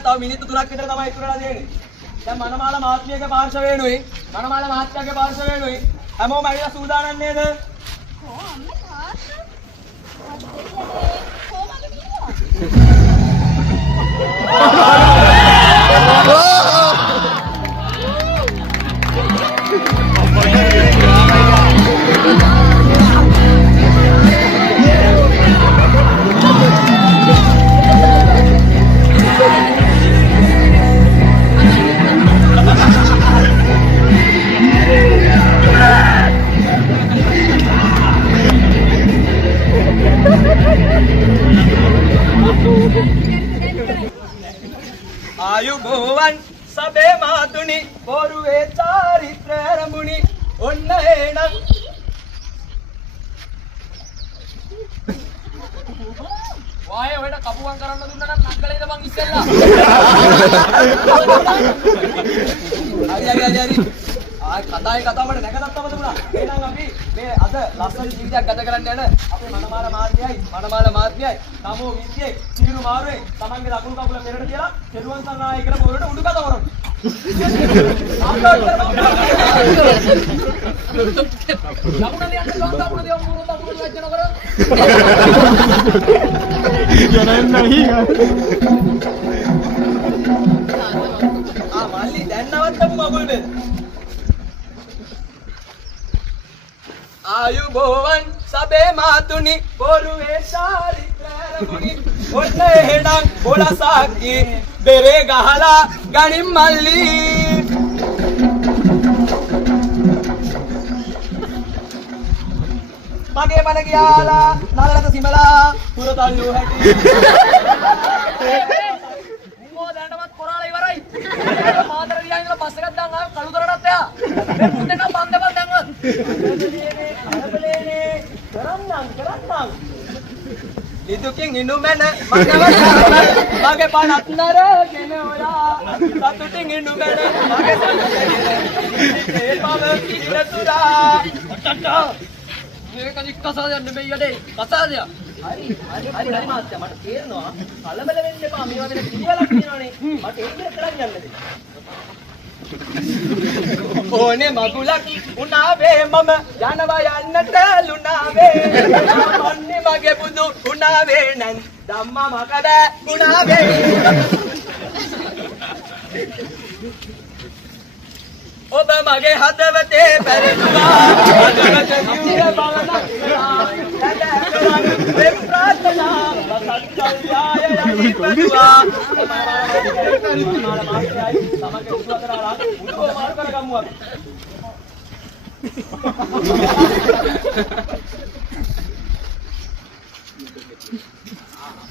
තව මිනිත්තු 3ක් විතර තමයි ඉතුරුලා තියෙන්නේ. දැන් මනමාල මහත්මියගේ පාර්ශව වෙනුයි මනමාල මහත්තයාගේ පාර්ශව වෙනුයි හැමෝම ඇවිල්ලා සූදානම් නේද? ආයුබෝවන් සබේ මාතුනි බොරුවේ චාරිත්‍ර රඹුනි ඔන්න එනම් වායේ ඔයට කපුවන් කරන්න දුන්නා නම් නග්ගලේද මං ඉස්සෙල්ලා හරි ආයි කතාවේ කතාවට නැගතත්තම දුනා එහෙනම් අපි මේ අද ලස්සන ජීවිතයක් ගත කරන්න යන අපේ මනමාල මාත්‍යයි තමෝ විද්‍යේ සීරු මාරුවේ තමන්ගේ ලකුණු කකුල පෙරට තියලා කෙරුවන් සන්නායි කියලා බොරට උඩු කත කරනවා ලකුණ ලියන්න ගාන අපුණ දෙව මුරුත් අපුණ වැජ්ජන කර යනන් නැහැ මල්ලි දැන් නවත්තමු මගුල් බෙද ආයුබෝවන් සබේ මාතුනි බොරුවේ චාරිත්‍ර රඹුනි ඔන්න එහෙනම් බොලසක්කි බෙරේ ගහලා ගනින් මල්ලි මගේ බණ ගියාලා නලලත සිමලා පුරතල්ලු හැටි උඹෝ දැනටමත් කොරාලා ඉවරයි මාතර දිහා ඉඳලා බස් එකක් දාන් ආව කළුතරටත් එයා මේ මුන් දෙක බන්දපල් දැන්වත් කරන්නම් ඉදුකින් ඉනු මැන මගේ පනත් නරගෙන ඔයා සතුටින් ඉනු මැන මගේ සතුටින් ඒ බව කිරතුරා මේක නික්කසාද යන්න මේ යඩේ කසාදයක් හරි මාත්‍යා මට තේරෙනවා කලබල වෙන්න එපා මේවා වෙන පිළිවෙලක් තියෙනවානේ මට ඒක කරන් යන්න දෙන්න ඕනේ මගුලක් උනාවේ මම යනවා යන්නට ලුණාවේ මොන්නේ මගේ බුදු උනාවේ නන් ධම්මා මකද උනාවේ ඔබ මගේ හදවතේ පෙරළුවා හදවත නිවිල බලන ප්‍රාර්ථනා සත්‍යය යයි බදුවා මාල මාත්‍යයි තමගේ උදව් කරලා උදව් මාරු කරගමු අපි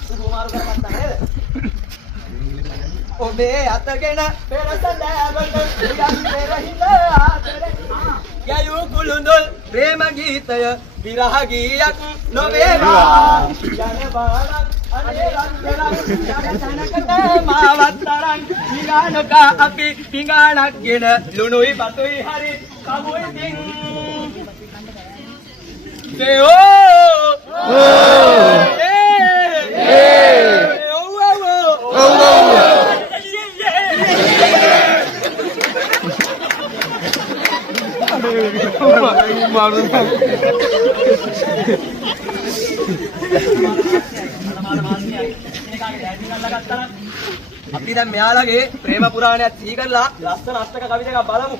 උදව් මාරු කරගත්තා නේද ඔබේ අතගෙන පෙරසඳෑවට යම් පෙරහිඳ ආදරේ යයු කුළුඳුල් ප්‍රේම ගීතය විරහ ගීයක් නොවේවා යන බාලක් අනේ රන්තරන් ජනතනකට මාවත්තරන් පිඟානක අපි පිඟානක්ගෙන ලුණුයි බතුයි හරි කමුයි තින් අපි දැන් මෙයාලගේ ප්‍රේම පුරාණයක් සිහි කරලා ලස්සන අෂ්ටක කවිතයක් බලමු